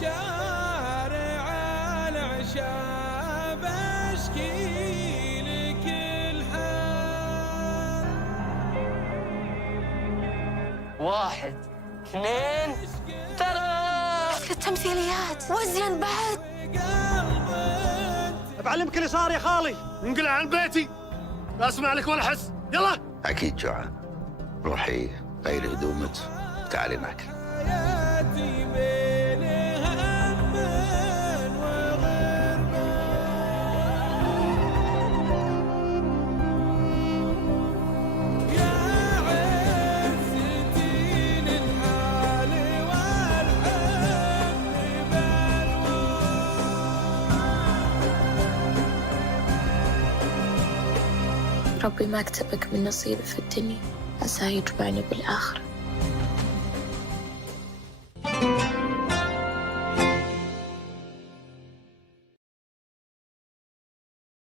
شارع العشاب اشكي لك الحال. 1 2 3. التمثيليات وازين بعد. بعلمك اللي صار يا خالي. انقلع عن بيتي لا اسمع لك ولا احس. يلا. اكيد جوعان. روحي غيري هدومك تعالي ناكل. ربي ما كتبك من نصيبي في الدنيا، عسى يجمعني بالآخرة.